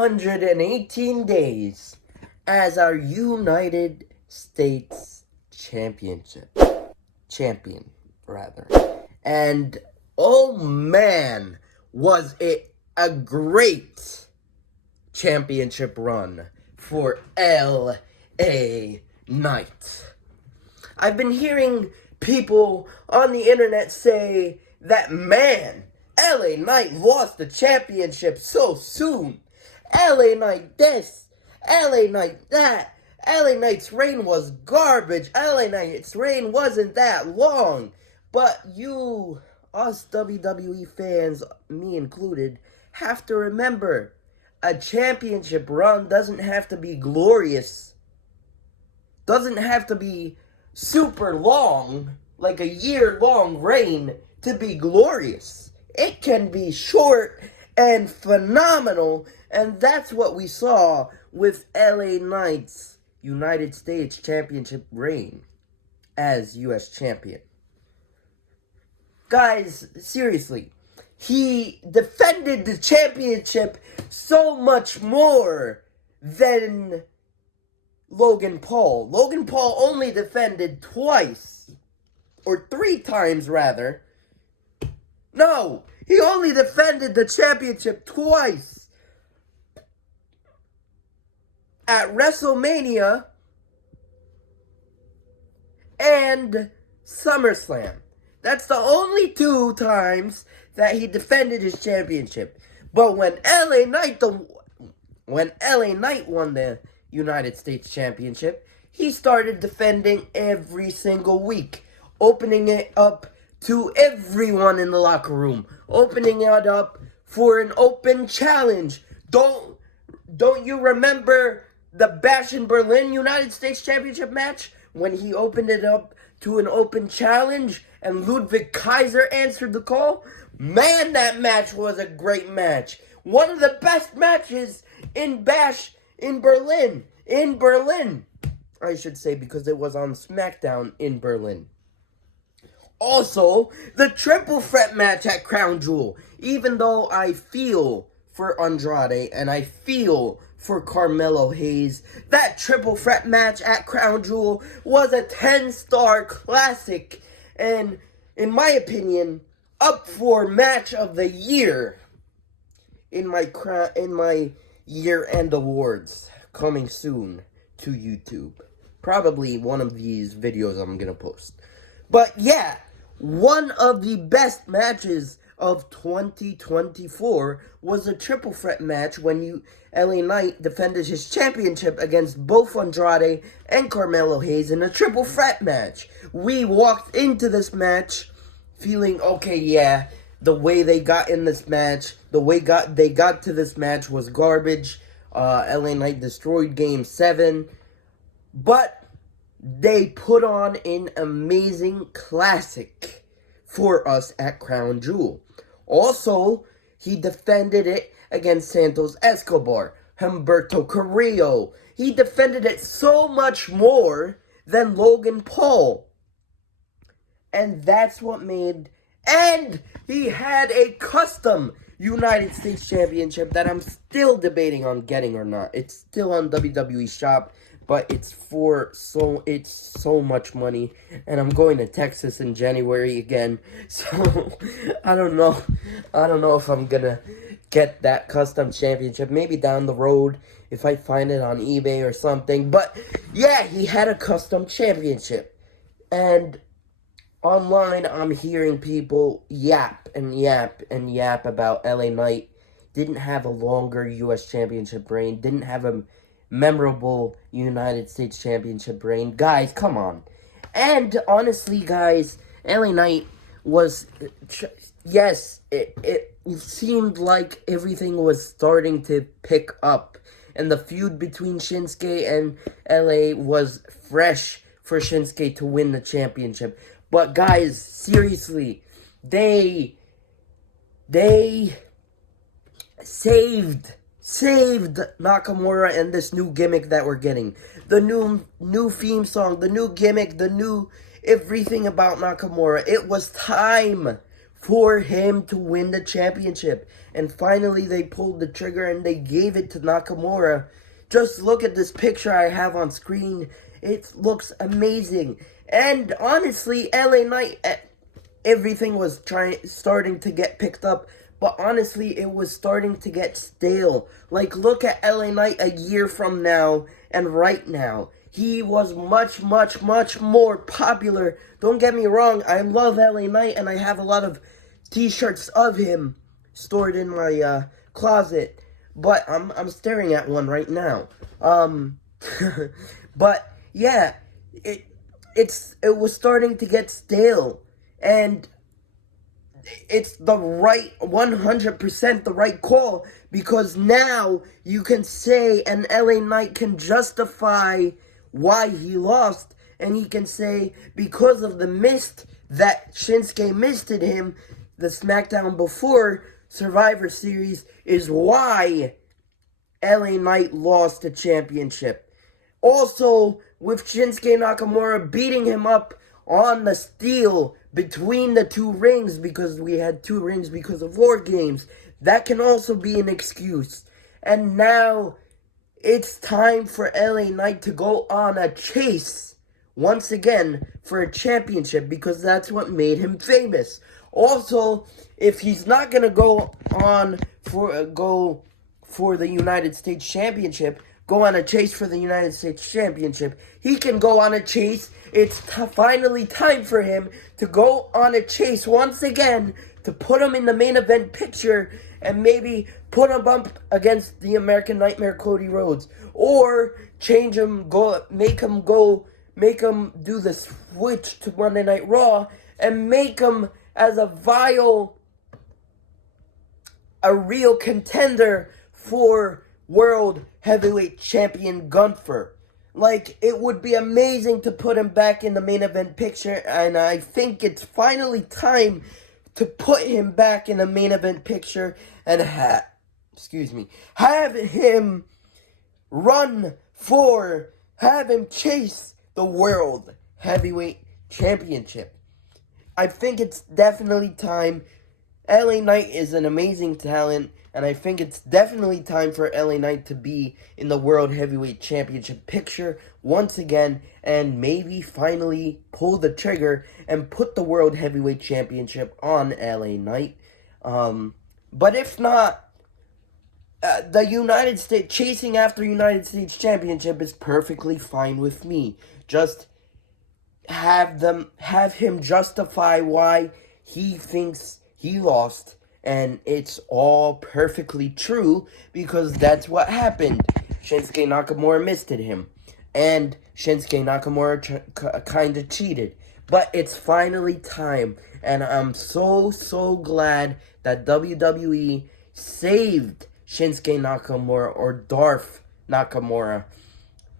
118 days as our United States champion, rather. And oh man, was it a great championship run for LA Knight. I've been hearing people on the internet say that, man, LA Knight lost the championship so soon. LA Knight this, LA Knight that. LA Knight's reign was garbage. LA Knight's reign wasn't that long. But you, us WWE fans, me included, have to remember, a championship run doesn't have to be glorious. Doesn't have to be super long, like a year-long reign, to be glorious. It can be short and phenomenal, and that's what we saw with LA Knight's United States Championship reign as U.S. champion. Guys, seriously, he defended the championship so much more than Logan Paul. Logan Paul only defended twice, or 3 times rather. No, he only defended the championship twice. At WrestleMania and SummerSlam. That's the only 2 times that he defended his championship. But when LA Knight won the United States Championship, he started defending every single week, opening it up to everyone in the locker room, opening it up for an open challenge. Don't you remember the Bash in Berlin United States Championship match when he opened it up to an open challenge and Ludwig Kaiser answered the call? Man, that match was a great match. One of the best matches in Bash in Berlin. In Berlin, I should say, because it was on SmackDown in Berlin. Also, the triple threat match at Crown Jewel. Even though I feel for Andrade and I feel for Carmelo Hayes, that triple threat match at Crown Jewel was a 10-star classic. And, in my opinion, up for match of the year in my year-end awards coming soon to YouTube. Probably one of these videos I'm gonna post. But yeah, one of the best matches of 2024 was a triple threat match when LA Knight defended his championship against both Andrade and Carmelo Hayes in a triple threat match. We walked into this match feeling, okay, yeah, the way they got in this match, they got to this match was garbage. LA Knight destroyed Game 7, but they put on an amazing classic for us at Crown Jewel. Also, he defended it against Santos Escobar, Humberto Carrillo. He defended it so much more than Logan Paul. And that's what made... And he had a custom United States Championship that I'm still debating on getting or not. It's still on WWE Shop, but it's so much money, and I'm going to Texas in January again, so I don't know if I'm gonna get that custom championship. Maybe down the road if I find it on eBay or something. But yeah, he had a custom championship, and online I'm hearing people yap about LA Knight didn't have a longer U.S. Championship reign, didn't have a memorable United States Championship reign. Guys, come on. And honestly, guys, LA Knight was... Yes, it seemed like everything was starting to pick up. And the feud between Shinsuke and LA was fresh for Shinsuke to win the championship. But guys, seriously, they saved Nakamura and this new gimmick that we're getting. The new theme song, the new gimmick, the new everything about Nakamura. It was time for him to win the championship. And finally, they pulled the trigger and they gave it to Nakamura. Just look at this picture I have on screen. It looks amazing. And honestly, LA Knight, everything was starting to get picked up. But honestly, it was starting to get stale. Like, look at LA Knight a year from now and right now. He was much, much, much more popular. Don't get me wrong, I love LA Knight and I have a lot of t-shirts of him stored in my closet. But I'm staring at one right now. But yeah, it was starting to get stale. And it's the right 100% the right call, because now you can say, and LA Knight can justify why he lost, and he can say because of the mist that Shinsuke misted him, the SmackDown before Survivor Series is why LA Knight lost the championship. Also, with Shinsuke Nakamura beating him up on the steel between the two rings, because we had two rings because of War Games, that can also be an excuse. And now it's time for LA Knight to go on a chase once again for a championship, because that's what made him famous. Also, if he's not gonna go on for the United States Championship, go on a chase for the United States Championship, he can go on a chase. It's finally time for him to go on a chase once again to put him in the main event picture and maybe put him up against the American Nightmare Cody Rhodes, or change him, make him do the switch to Monday Night Raw and make him as a real contender for World Heavyweight Champion Gunther. Like, it would be amazing to put him back in the main event picture, and I think it's finally time to put him back in the main event picture and have him have him chase the World Heavyweight Championship. I think it's definitely time. LA Knight is an amazing talent, and I think it's definitely time for LA Knight to be in the World Heavyweight Championship picture once again, and maybe finally pull the trigger and put the World Heavyweight Championship on LA Knight. But if not, the United States, chasing after United States Championship is perfectly fine with me. Just have him justify why he thinks he lost, and it's all perfectly true, because that's what happened. Shinsuke Nakamura misted him, and Shinsuke Nakamura kind of cheated. But it's finally time, and I'm so glad that WWE saved Shinsuke Nakamura, or Darth Nakamura,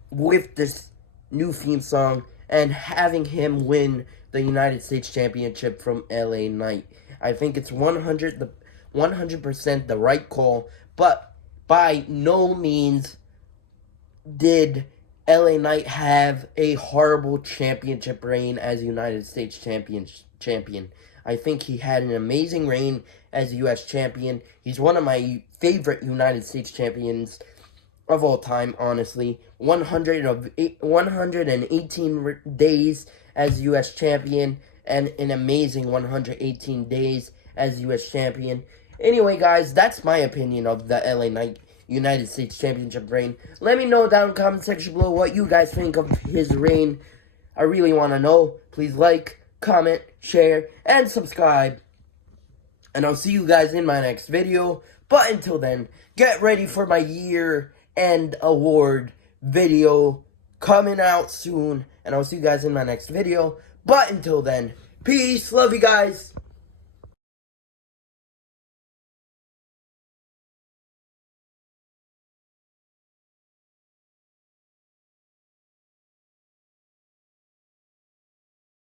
with this new theme song and having him win the United States Championship from LA Knight. I think it's 100% the right call, but by no means did LA Knight have a horrible championship reign as United States champion. I think he had an amazing reign as U.S. champion. He's one of my favorite United States champions of all time, honestly. 118 days as U.S. champion, and an amazing 118 days as U.S. champion. Anyway, guys, that's my opinion of the LA Knight United States Championship reign. Let me know down in the comment section below what you guys think of his reign. I really want to know. Please like, comment, share, and subscribe. And I'll see you guys in my next video. But until then, get ready for my year-end award video coming out soon. And I'll see you guys in my next video. But until then, peace. Love you guys.